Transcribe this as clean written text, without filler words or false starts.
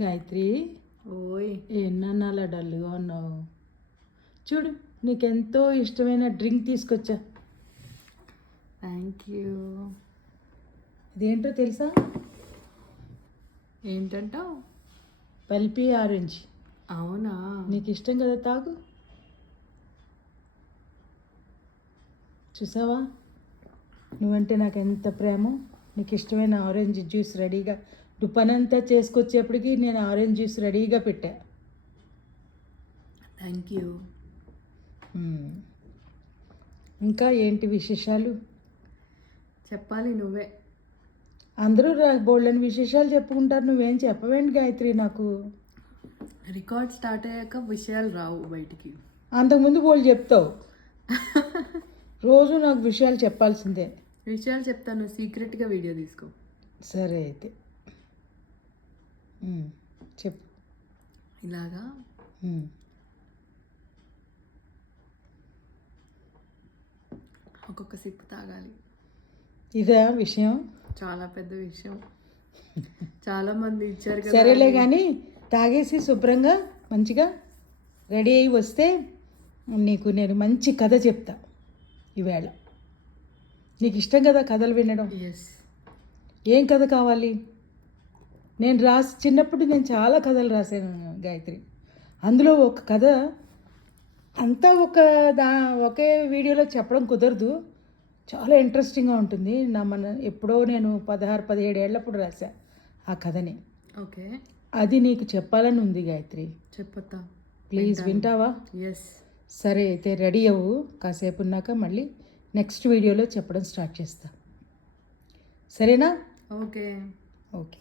గాయత్రి, ఓయ్ ఏమన్నా అలా డల్గా ఉన్నావు? చూడు, నీకెంతో ఇష్టమైన డ్రింక్ తీసుకొచ్చా. Thank you. ఇదేంటో తెలుసా? ఏంటంటావు? Pulpy orange. అవునా? నీకు ఇష్టం కదా, తాగు. చూసావా, నువ్వంటే నాకు ఎంత ప్రేమో. నీకు ఇష్టమైన ఆరెంజ్ జ్యూస్ రెడీగా, నువ్వు పనంతా చేసుకొచ్చేప్పటికి నేను ఆరెంజ్ జ్యూస్ రెడీగా పెట్టా. Thank you. ఇంకా ఏంటి విశేషాలు? చెప్పాలి నువ్వే. అందరూ బోల్డని విశేషాలు చెప్పుకుంటారు, నువ్వేం చెప్పవేంటి గాయత్రి నాకు? రికార్డ్ స్టార్ట్ అయ్యాక విషయాలు రావు బయటికి. అంతకుముందు బోల్డ్ చెప్తావు. రోజు నాకు విషయాలు చెప్పాల్సిందే. విషయాలు చెప్తాను, సీక్రెట్గా వీడియో తీసుకో. సరే అయితే చెప్పు. ఇలాగా ఒక్కొక్క సిప్పు తాగాలి. ఇదా విషయం? చాలా పెద్ద విషయం. చాలా మంది ఇచ్చారు కదా. సరేలే కానీ తాగేసి శుభ్రంగా మంచిగా రెడీ అయ్యి వస్తే నీకు నేను మంచి కథ చెప్తా ఈవేళ. నీకు ఇష్టం కదా కథలు వినడం? ఎస్. ఏం కథ కావాలి? నేను చిన్నప్పుడు నేను చాలా కథలు రాశాను గాయత్రి. అందులో ఒక కథ అంతా ఒకే వీడియోలో చెప్పడం కుదరదు. చాలా ఇంట్రెస్టింగ్గా ఉంటుంది. ఎప్పుడో నేను 16-17 ఏళ్ళప్పుడు రాశా ఆ కథని. ఓకే, అది నీకు చెప్పాలని ఉంది గాయత్రి. చెప్పొద్దా? ప్లీజ్ వింటావా? ఎస్. సరే అయితే రెడీ అవ్వు. కాసేపు ఉన్నాక మళ్ళీ నెక్స్ట్ వీడియోలో చెప్పడం స్టార్ట్ చేస్తా. సరేనా? ఓకే. ఓకే.